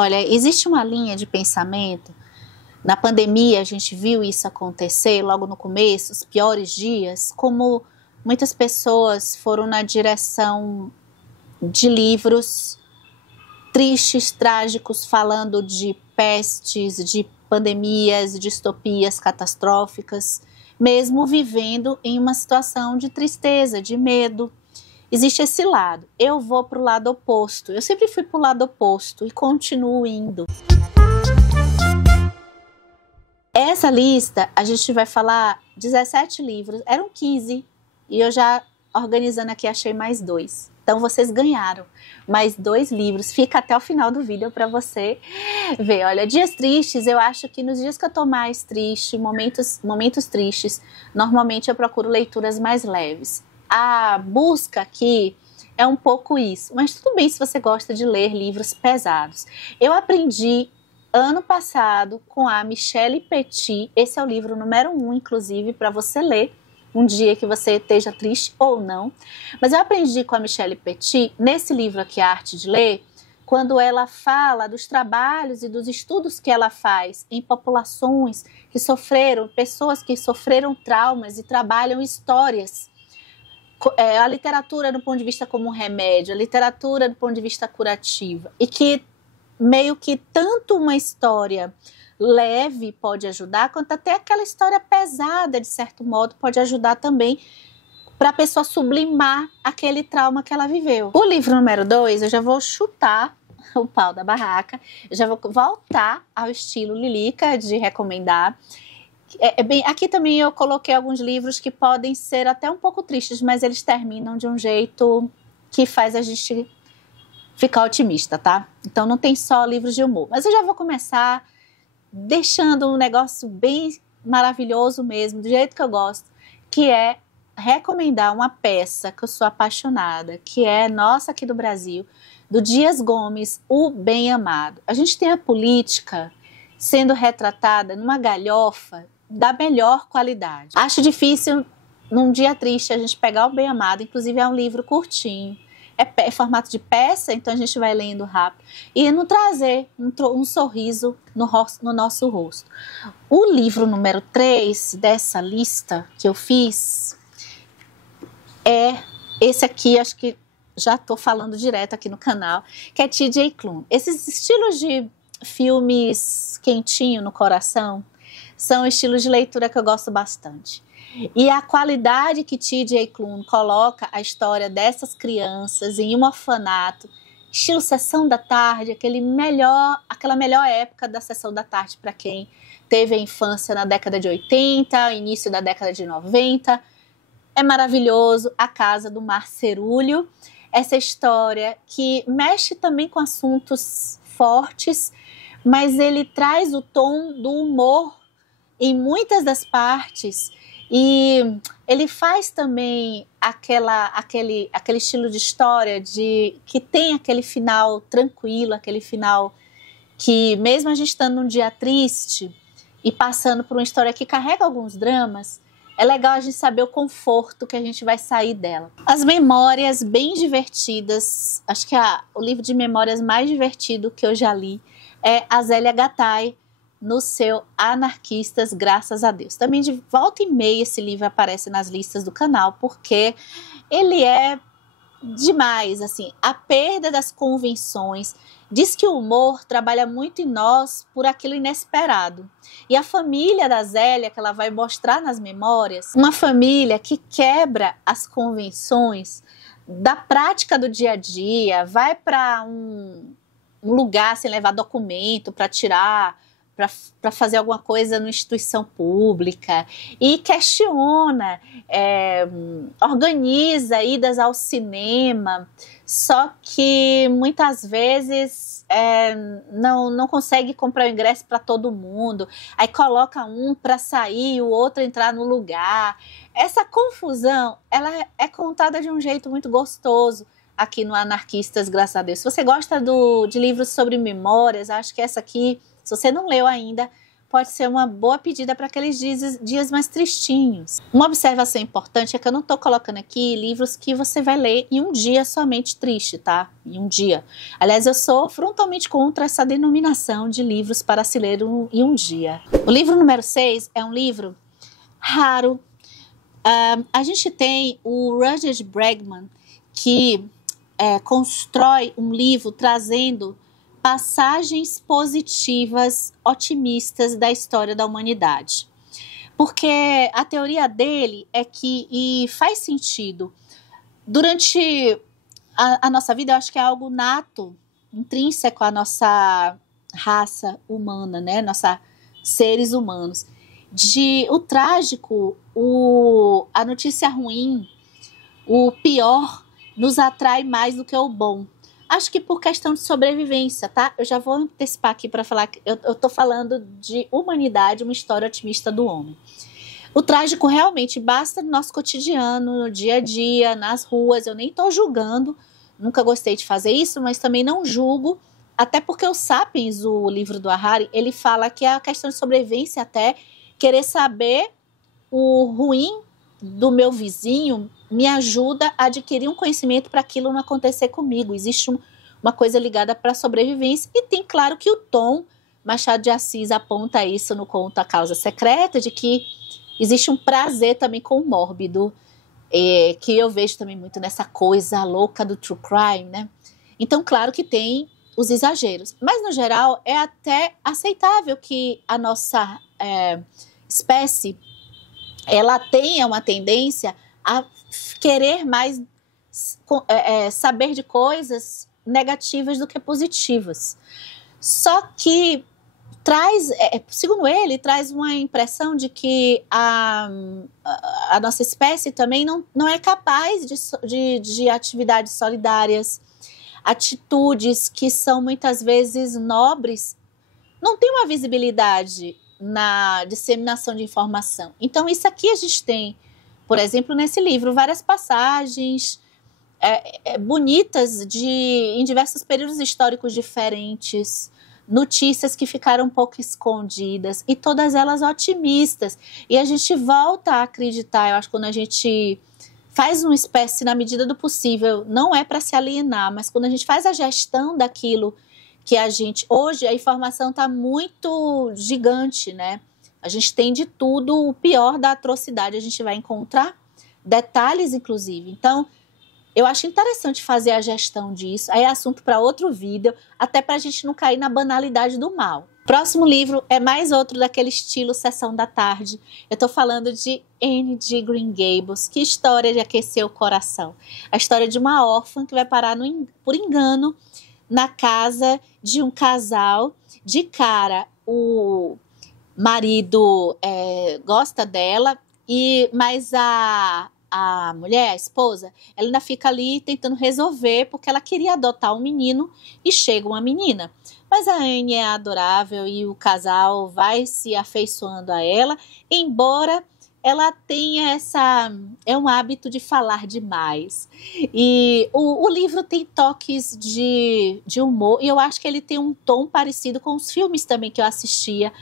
Olha, existe uma linha de pensamento. Na pandemia, a gente viu isso acontecer logo no começo, os piores dias, como muitas pessoas foram na direção de livros tristes, trágicos, falando de pestes, de pandemias, distopias catastróficas, mesmo vivendo em uma situação de tristeza, de medo. Existe esse lado. Eu vou para o lado oposto. Eu sempre fui para o lado oposto e continuo indo. Essa lista, a gente vai falar 17 livros, eram 15, e eu já organizando aqui achei mais 2. Então vocês ganharam mais 2 livros, fica até o final do vídeo para você ver. Olha, dias tristes, eu acho que nos dias que eu tô mais triste, momentos tristes, normalmente eu procuro leituras mais leves. A busca aqui é um pouco isso, mas tudo bem se você gosta de ler livros pesados. Eu aprendi ano passado com a Michelle Petit, esse é o livro número 1, inclusive, para você ler um dia que você esteja triste ou não. Mas eu aprendi com a Michelle Petit, nesse livro aqui, A Arte de Ler, quando ela fala dos trabalhos e dos estudos que ela faz em populações que sofreram, pessoas que sofreram traumas e trabalham histórias. A literatura do ponto de vista como um remédio, a literatura do ponto de vista curativo, e que meio que tanto uma história leve pode ajudar, quanto até aquela história pesada, de certo modo, pode ajudar também para a pessoa sublimar aquele trauma que ela viveu. O livro número 2, eu já vou chutar o pau da barraca, eu já vou voltar ao estilo Lilica de recomendar. Aqui também eu coloquei alguns livros que podem ser até um pouco tristes, mas eles terminam de um jeito que faz a gente ficar otimista, tá? Então não tem só livros de humor. Mas eu já vou começar deixando um negócio bem maravilhoso mesmo, do jeito que eu gosto, que é recomendar uma peça que eu sou apaixonada, que é nossa aqui do Brasil, do Dias Gomes, O Bem Amado. A gente tem a política sendo retratada numa galhofa da melhor qualidade. Acho difícil, num dia triste, a gente pegar O Bem Amado, inclusive é um livro curtinho, é formato de peça, então a gente vai lendo rápido, e não trazer um sorriso no nosso rosto. O livro número 3 dessa lista que eu fiz é esse aqui, acho que já estou falando direto aqui no canal, que é T.J. Klune. Esses estilos de filmes quentinho no coração são estilos de leitura que eu gosto bastante. E a qualidade que T.J. Klune coloca a história dessas crianças em um orfanato, estilo Sessão da Tarde, aquela melhor época da Sessão da Tarde para quem teve a infância na década de 80, início da década de 90, é maravilhoso. A Casa do Mar Cerúleo, essa história que mexe também com assuntos fortes, mas ele traz o tom do humor em muitas das partes, e ele faz também aquele estilo de história que tem aquele final tranquilo, aquele final que, mesmo a gente estando num dia triste e passando por uma história que carrega alguns dramas, é legal a gente saber o conforto que a gente vai sair dela. As memórias bem divertidas, acho que o livro de memórias mais divertido que eu já li é a Zélia Gattai, no seu Anarquistas, Graças a Deus. Também de volta e meia esse livro aparece nas listas do canal, porque ele é demais, assim, a perda das convenções. Diz que o humor trabalha muito em nós por aquilo inesperado. E a família da Zélia, que ela vai mostrar nas memórias, uma família que quebra as convenções da prática do dia a dia, vai para um lugar sem levar documento para tirar, para fazer alguma coisa numa instituição pública, e questiona, organiza idas ao cinema, só que muitas vezes não consegue comprar o ingresso para todo mundo, aí coloca um para sair e o outro entrar no lugar. Essa confusão, ela é contada de um jeito muito gostoso aqui no Anarquistas, Graças a Deus. Se você gosta de livros sobre memórias, acho que essa aqui, se você não leu ainda, pode ser uma boa pedida para aqueles dias mais tristinhos. Uma observação importante é que eu não estou colocando aqui livros que você vai ler em um dia somente triste, tá? Em um dia. Aliás, eu sou frontalmente contra essa denominação de livros para se ler em um dia. O livro número 6 é um livro raro. A gente tem o Rudyard Bregman, que constrói um livro trazendo passagens positivas, otimistas da história da humanidade. Porque a teoria dele é que, e faz sentido, durante a nossa vida, eu acho que é algo nato, intrínseco à nossa raça humana, né? Nossa seres humanos. O trágico, a notícia ruim, o pior, nos atrai mais do que o bom. Acho que por questão de sobrevivência, tá? Eu já vou antecipar aqui para falar que eu tô falando de humanidade, uma história otimista do homem. O trágico realmente basta no nosso cotidiano, no dia a dia, nas ruas. Eu nem tô julgando, nunca gostei de fazer isso, mas também não julgo, até porque o Sapiens, o livro do Harari, ele fala que é a questão de sobrevivência até querer saber o ruim do meu vizinho me ajuda a adquirir um conhecimento para aquilo não acontecer comigo. Existe uma coisa ligada para a sobrevivência. E tem, claro, que o Tom Machado de Assis aponta isso no conto A Causa Secreta, de que existe um prazer também com o mórbido, que eu vejo também muito nessa coisa louca do true crime, né? Então, claro que tem os exageros. Mas, no geral, é até aceitável que a nossa espécie ela tenha uma tendência a querer mais saber de coisas negativas do que positivas. Só que segundo ele, traz uma impressão de que a nossa espécie também não é capaz de atividades solidárias, atitudes que são muitas vezes nobres, não tem uma visibilidade na disseminação de informação. Então, isso aqui a gente tem, por exemplo, nesse livro, várias passagens bonitas em diversos períodos históricos diferentes, notícias que ficaram um pouco escondidas, e todas elas otimistas. E a gente volta a acreditar, eu acho, quando a gente faz uma espécie, na medida do possível, não é para se alienar, mas quando a gente faz a gestão daquilo que hoje a informação está muito gigante, né? A gente tem de tudo, o pior da atrocidade a gente vai encontrar, detalhes inclusive. Então, eu acho interessante fazer a gestão disso, aí é assunto para outro vídeo, até para a gente não cair na banalidade do mal. Próximo livro é mais outro daquele estilo Sessão da Tarde. Eu estou falando de Anne de Green Gables. Que história de aquecer o coração. A história de uma órfã que vai parar por engano na casa de um casal. De cara, o marido gosta dela, mas a mulher, a esposa, ela ainda fica ali tentando resolver, porque ela queria adotar um menino e chega uma menina. Mas a Anne é adorável e o casal vai se afeiçoando a ela, embora ela tenha um hábito de falar demais. E o livro tem toques de humor, e eu acho que ele tem um tom parecido com os filmes também que eu assistia,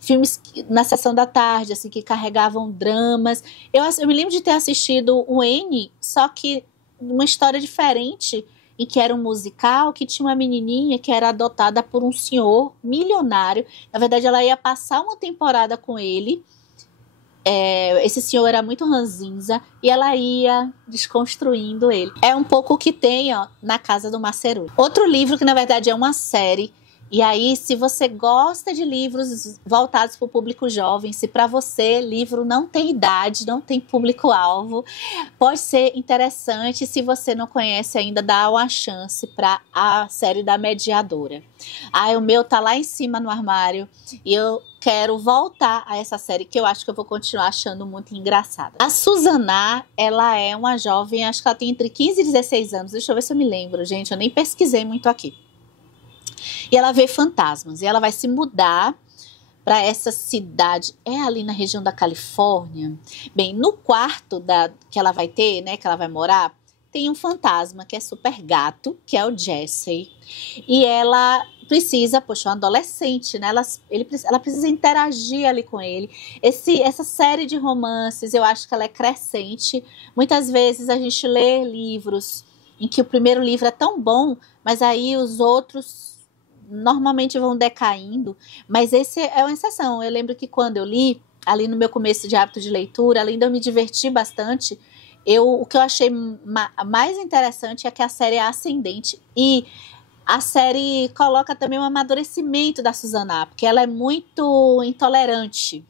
filmes na Sessão da Tarde, assim, que carregavam dramas. Eu me lembro de ter assistido o Anne, só que uma história diferente, em que era um musical, que tinha uma menininha que era adotada por um senhor milionário. Na verdade, ela ia passar uma temporada com ele. Esse senhor era muito ranzinza e ela ia desconstruindo ele. É um pouco o que tem, ó, na Casa do Maceruni. Outro livro que, na verdade, é uma série. E aí, se você gosta de livros voltados para o público jovem, se para você livro não tem idade, não tem público-alvo, pode ser interessante. Se você não conhece ainda, dá uma chance para a série da Mediadora. O meu tá lá em cima no armário e eu quero voltar a essa série, que eu acho que eu vou continuar achando muito engraçada. A Susana, ela é uma jovem, acho que ela tem entre 15 e 16 anos. Deixa eu ver se eu me lembro, gente, eu nem pesquisei muito aqui. E ela vê fantasmas, e ela vai se mudar para essa cidade, ali na região da Califórnia. Bem, no quarto que ela vai ter, né, que ela vai morar, tem um fantasma que é super gato, que é o Jesse. E ela precisa, poxa, uma adolescente, né? Ela precisa interagir ali com ele. Essa série de romances, eu acho que ela é crescente. Muitas vezes a gente lê livros em que o primeiro livro é tão bom, mas aí os outros normalmente vão decaindo. Mas esse é uma exceção. Eu lembro que quando eu li, ali no meu começo de hábito de leitura, além de eu me divertir bastante, o que eu achei mais interessante é que a série é ascendente e a série coloca também um amadurecimento da Suzana, porque ela é muito intolerante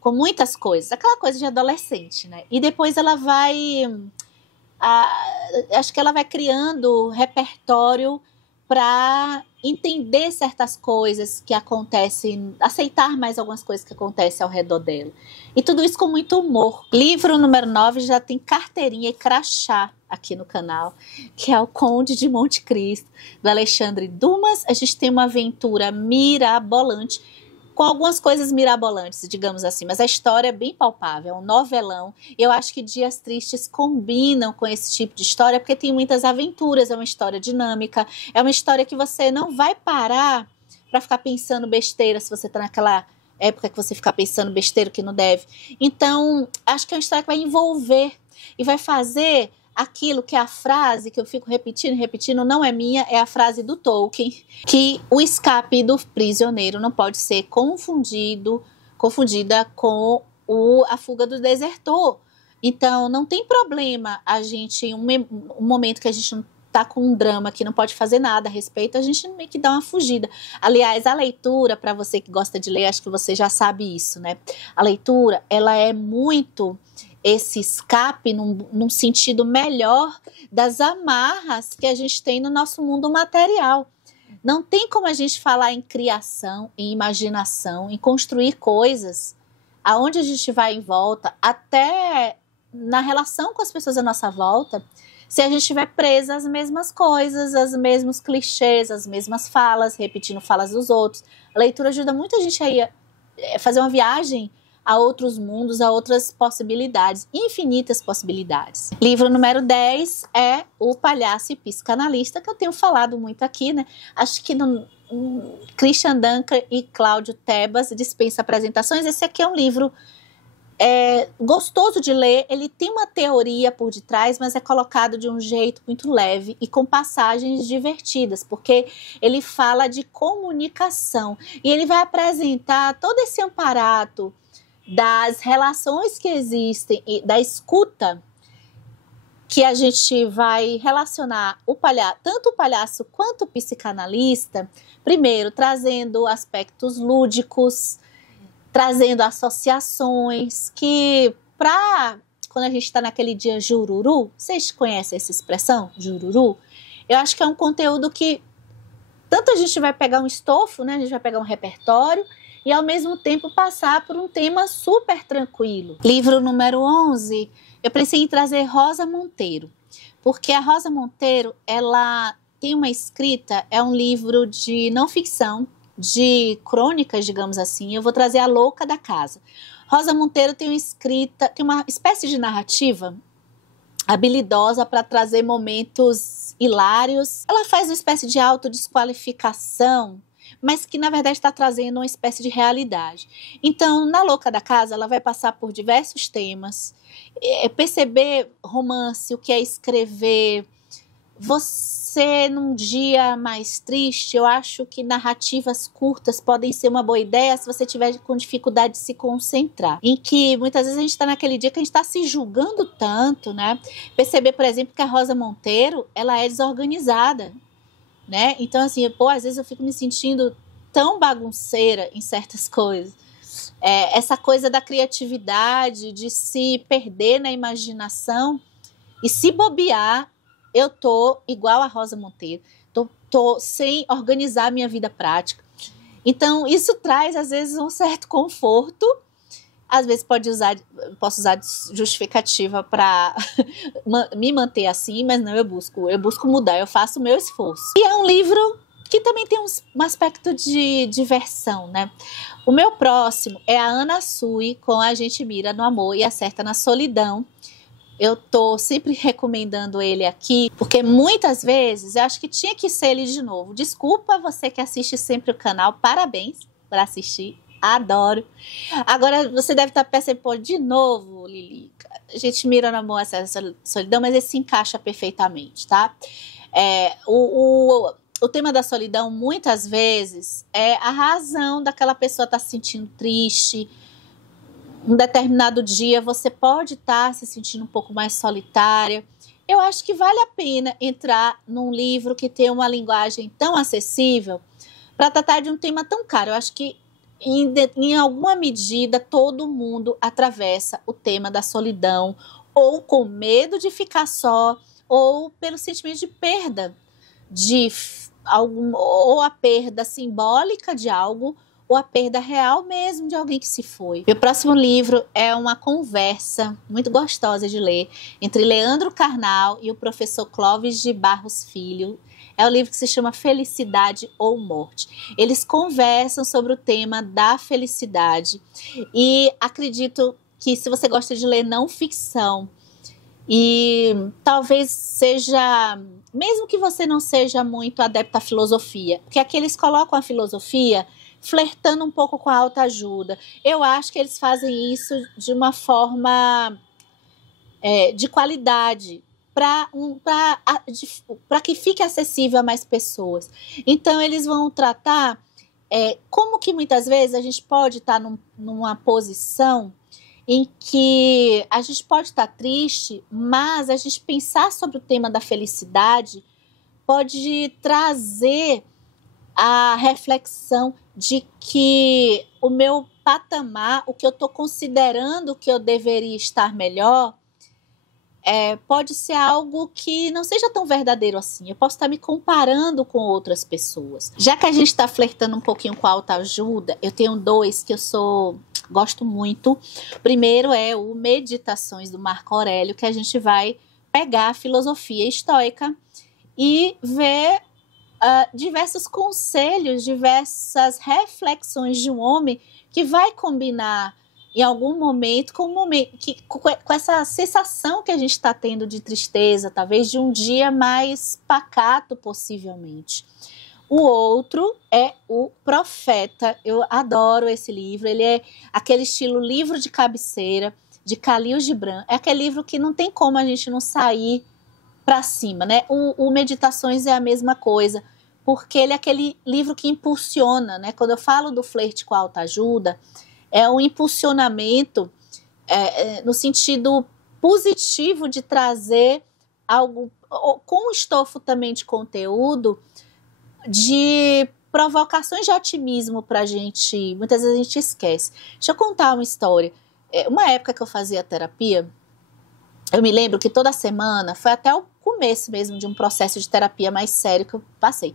com muitas coisas, aquela coisa de adolescente, né? E depois ela acho que ela vai criando repertório para entender certas coisas que acontecem, aceitar mais algumas coisas que acontecem ao redor dela. E tudo isso com muito humor. Livro número 9 já tem carteirinha e crachá aqui no canal, que é o Conde de Monte Cristo, do Alexandre Dumas. A gente tem uma aventura mirabolante, com algumas coisas mirabolantes, digamos assim, mas a história é bem palpável, é um novelão. Eu acho que Dias Tristes combinam com esse tipo de história, porque tem muitas aventuras, é uma história dinâmica, é uma história que você não vai parar para ficar pensando besteira, se você está naquela época que você fica pensando besteira que não deve. Então, acho que é uma história que vai envolver e vai fazer aquilo que é a frase que eu fico repetindo, não é minha, é a frase do Tolkien, que o escape do prisioneiro não pode ser confundida com a fuga do desertor. Então, não tem problema a gente, em um momento que a gente não está com um drama que não pode fazer nada a respeito, a gente meio que dá uma fugida. Aliás, a leitura, para você que gosta de ler, acho que você já sabe isso, né? A leitura, ela é muito esse escape num sentido melhor das amarras que a gente tem no nosso mundo material. Não tem como a gente falar em criação, em imaginação, em construir coisas, aonde a gente vai em volta, até na relação com as pessoas à nossa volta, se a gente estiver presa às mesmas coisas, aos mesmos clichês, às mesmas falas, repetindo falas dos outros. A leitura ajuda muito a gente a fazer uma viagem a outros mundos, a outras possibilidades, infinitas possibilidades. Livro número 10 é O Palhaço e Psicanalista, que eu tenho falado muito aqui, né? Acho que Christian Dunker e Cláudio Tebas dispensa apresentações. Esse aqui é um livro gostoso de ler, ele tem uma teoria por detrás, mas é colocado de um jeito muito leve e com passagens divertidas, porque ele fala de comunicação e ele vai apresentar todo esse aparato das relações que existem e da escuta, que a gente vai relacionar tanto o palhaço quanto o psicanalista, primeiro trazendo aspectos lúdicos, trazendo associações, que quando a gente está naquele dia jururu, vocês conhecem essa expressão, jururu? Eu acho que é um conteúdo que tanto a gente vai pegar um estofo, né, a gente vai pegar um repertório, e ao mesmo tempo passar por um tema super tranquilo. Livro número 11, eu pensei em trazer Rosa Monteiro, porque a Rosa Monteiro, ela tem uma escrita, é um livro de não ficção, de crônicas, digamos assim. Eu vou trazer A Louca da Casa. Rosa Monteiro tem uma espécie de narrativa habilidosa para trazer momentos hilários. Ela faz uma espécie de autodesqualificação, mas que na verdade está trazendo uma espécie de realidade. Então, na Louca da Casa, ela vai passar por diversos temas, perceber romance, o que é escrever. Você, num dia mais triste, eu acho que narrativas curtas podem ser uma boa ideia se você tiver com dificuldade de se concentrar. Em que muitas vezes a gente está naquele dia que a gente está se julgando tanto, né? Perceber, por exemplo, que a Rosa Monteiro, ela é desorganizada, né? Então, assim, às vezes eu fico me sentindo tão bagunceira em certas coisas. Essa coisa da criatividade, de se perder na imaginação e se bobear, eu tô igual a Rosa Monteiro, tô sem organizar a minha vida prática. Então, isso traz, às vezes, um certo conforto. Às vezes posso usar justificativa para me manter assim, mas não, eu busco mudar, eu faço o meu esforço. E é um livro que também tem um aspecto de diversão, né? O meu próximo é a Ana Sui, com A Gente Mira no Amor e Acerta na Solidão. eu tô sempre recomendando ele aqui, porque muitas vezes eu acho que tinha que ser ele de novo. Desculpa você que assiste sempre o canal, parabéns por assistir, adoro. Agora você deve estar percebendo, pô, de novo, Lili, a gente mira na mão essa solidão, mas ele se encaixa perfeitamente, tá? O tema da solidão, muitas vezes, é a razão daquela pessoa estar se sentindo triste. Um determinado dia você pode estar se sentindo um pouco mais solitária. Eu acho que vale a pena entrar num livro que tem uma linguagem tão acessível para tratar de um tema tão caro. Eu acho que, em alguma medida, todo mundo atravessa o tema da solidão, ou com medo de ficar só, ou pelo sentimento de perda, ou a perda simbólica de algo, ou a perda real mesmo de alguém que se foi. Meu próximo livro é uma conversa muito gostosa de ler entre Leandro Carnal e o professor Clóvis de Barros Filho. É um livro que se chama Felicidade ou Morte. Eles conversam sobre o tema da felicidade e acredito que, se você gosta de ler não ficção, e talvez seja, mesmo que você não seja muito adepto à filosofia, porque aqui eles colocam a filosofia flertando um pouco com a autoajuda. Eu acho que eles fazem isso de uma forma de qualidade, para que fique acessível a mais pessoas. Então, eles vão tratar como que muitas vezes a gente pode estar numa posição em que a gente pode estar triste, mas a gente pensar sobre o tema da felicidade pode trazer a reflexão de que o meu patamar, o que eu estou considerando que eu deveria estar melhor, pode ser algo que não seja tão verdadeiro assim. Eu posso estar me comparando com outras pessoas. Já que a gente está flertando um pouquinho com a autoajuda, eu tenho 2 que eu gosto muito. O primeiro é o Meditações, do Marco Aurélio, que a gente vai pegar a filosofia estoica e ver diversos conselhos, diversas reflexões de um homem que vai combinar em algum momento com essa sensação que a gente está tendo de tristeza, talvez de um dia mais pacato, possivelmente. O outro é o Profeta. Eu adoro esse livro. Ele é aquele estilo livro de cabeceira, de Khalil Gibran. É aquele livro que não tem como a gente não sair para cima, né? O Meditações é a mesma coisa, porque ele é aquele livro que impulsiona, né? Quando eu falo do flerte com a autoajuda, é um impulsionamento no sentido positivo de trazer algo com estofo também de conteúdo, de provocações de otimismo para a gente. Muitas vezes a gente esquece. Deixa eu contar uma história. Uma época que eu fazia terapia, eu me lembro que toda semana, foi até o começo mesmo de um processo de terapia mais sério que eu passei.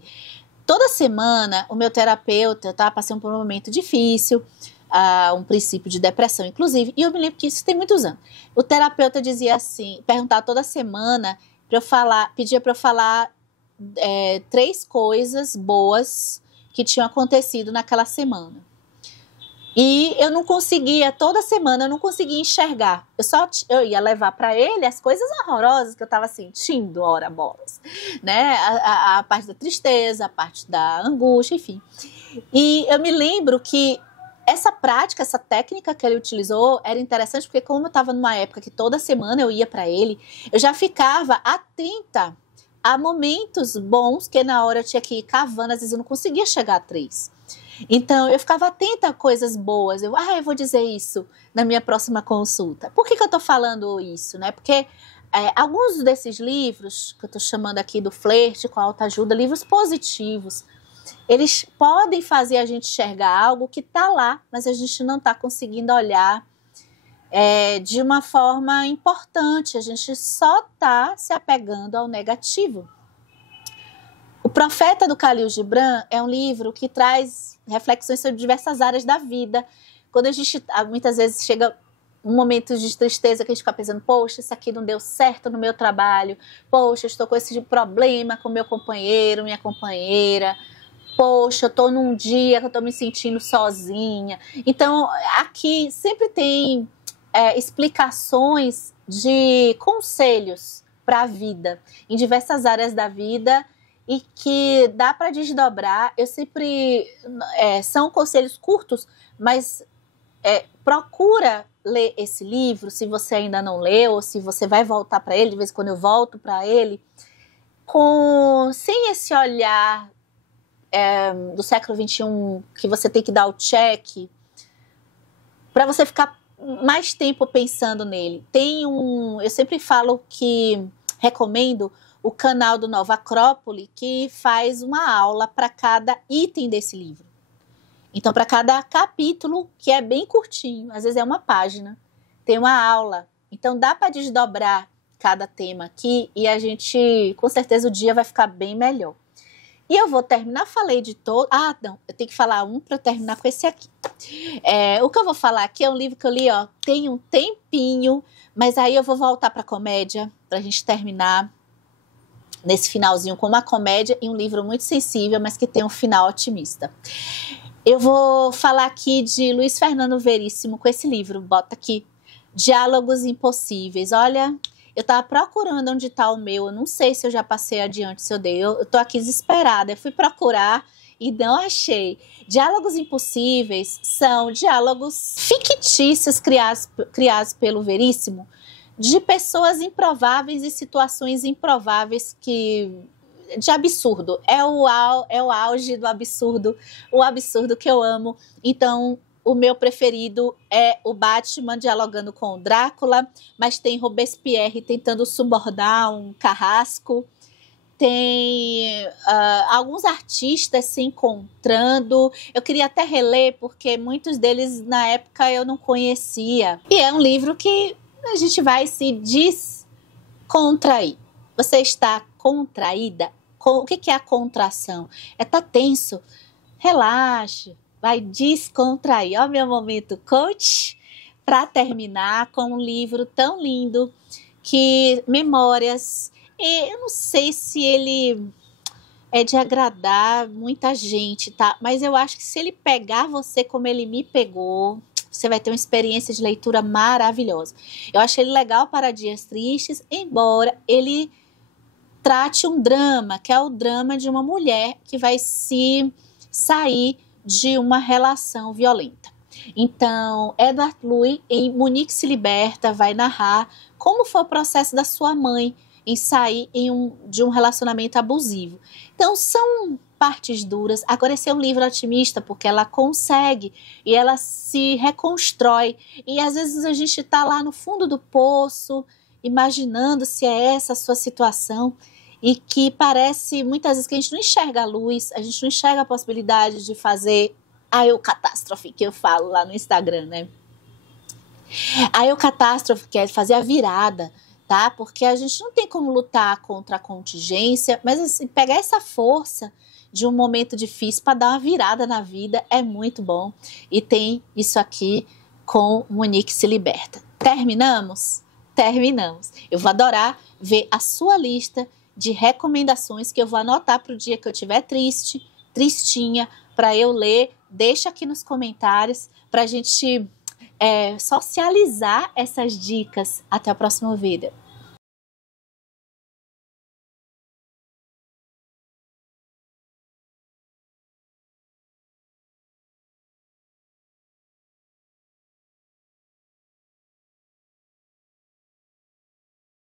Toda semana, o meu terapeuta, eu estava passando por um momento difícil, um princípio de depressão, inclusive, e eu me lembro que isso tem muitos anos. O terapeuta dizia assim, perguntava toda semana, pedia para eu falar 3 coisas boas que tinham acontecido naquela semana. E eu não conseguia, toda semana eu não conseguia enxergar. Eu ia levar para ele as coisas horrorosas que eu estava sentindo, ora bolas, né? A parte da tristeza, a parte da angústia, enfim. E eu me lembro que essa prática, essa técnica que ele utilizou era interessante, porque como eu estava numa época que toda semana eu ia para ele, eu já ficava atenta a momentos bons, que na hora eu tinha que ir cavando, às vezes eu não conseguia chegar a 3. Então, eu ficava atenta a coisas boas. Eu vou dizer isso na minha próxima consulta. Por que eu estou falando isso, né? Porque alguns desses livros, que eu estou chamando aqui do flerte com a autoajuda, livros positivos, eles podem fazer a gente enxergar algo que está lá, mas a gente não está conseguindo olhar de uma forma importante. A gente só está se apegando ao negativo. O Profeta, do Khalil Gibran, é um livro que traz reflexões sobre diversas áreas da vida. Quando a gente, muitas vezes, chega um momento de tristeza que a gente fica pensando, poxa, isso aqui não deu certo no meu trabalho, poxa, eu estou com esse problema com meu companheiro, minha companheira, poxa, eu estou num dia que eu estou me sentindo sozinha. Então, aqui sempre tem explicações de conselhos para a vida, em diversas áreas da vida, e que dá para desdobrar. Eu sempre... são conselhos curtos, mas procura ler esse livro, se você ainda não leu, ou se você vai voltar para ele, de vez em quando eu volto para ele, sem esse olhar do século XXI, que você tem que dar o check, para você ficar mais tempo pensando nele. Eu sempre falo que recomendo o canal do Nova Acrópole, que faz uma aula para cada item desse livro. Então, para cada capítulo, que é bem curtinho, às vezes é uma página, tem uma aula. Então, dá para desdobrar cada tema aqui e a gente, com certeza, o dia vai ficar bem melhor. E eu vou terminar, falei de todo... Ah, não, eu tenho que falar um para eu terminar com esse aqui. O que eu vou falar aqui é um livro que eu li, tem um tempinho, mas aí eu vou voltar para a comédia, para a gente terminar nesse finalzinho com uma comédia e um livro muito sensível, mas que tem um final otimista. Eu vou falar aqui de Luiz Fernando Veríssimo com esse livro, bota aqui, Diálogos Impossíveis. Olha, eu estava procurando onde está o meu, eu não sei se eu já passei adiante, se eu dei, eu estou aqui desesperada, eu fui procurar e não achei. Diálogos Impossíveis são diálogos fictícios criados pelo Veríssimo, de pessoas improváveis e situações improváveis de absurdo. É o auge do absurdo, o absurdo que eu amo. Então, o meu preferido é o Batman dialogando com o Drácula, mas tem Robespierre tentando subornar um carrasco, tem alguns artistas se encontrando. Eu queria até reler, porque muitos deles, na época, eu não conhecia. E é um livro que a gente vai se descontrair. Você está contraída? O que é a contração? Tá tenso? Relaxe, vai descontrair. Ó, meu momento coach, para terminar com um livro tão lindo, que Memórias. E eu não sei se ele é de agradar muita gente, tá? Mas eu acho que se ele pegar você como ele me pegou, você vai ter uma experiência de leitura maravilhosa. Eu achei ele legal para dias tristes, embora ele trate um drama, que é o drama de uma mulher que vai se sair de uma relação violenta. Então, Edward Louis, em Monique se Liberta, vai narrar como foi o processo da sua mãe em sair de um relacionamento abusivo. Então, são partes duras. Agora, esse é um livro otimista, porque ela consegue e ela se reconstrói. E, às vezes, a gente está lá no fundo do poço, imaginando se é essa a sua situação, e que parece, muitas vezes, que a gente não enxerga a luz, a gente não enxerga a possibilidade de fazer a eucatástrofe, que eu falo lá no Instagram, né? A eucatástrofe, que é fazer a virada, tá? Porque a gente não tem como lutar contra a contingência, mas assim, pegar essa força de um momento difícil para dar uma virada na vida é muito bom. E tem isso aqui com Monique se Liberta. Terminamos? Terminamos. Eu vou adorar ver a sua lista de recomendações que eu vou anotar para o dia que eu estiver triste, tristinha, para eu ler. Deixa aqui nos comentários para a gente socializar essas dicas. Até o próximo vídeo.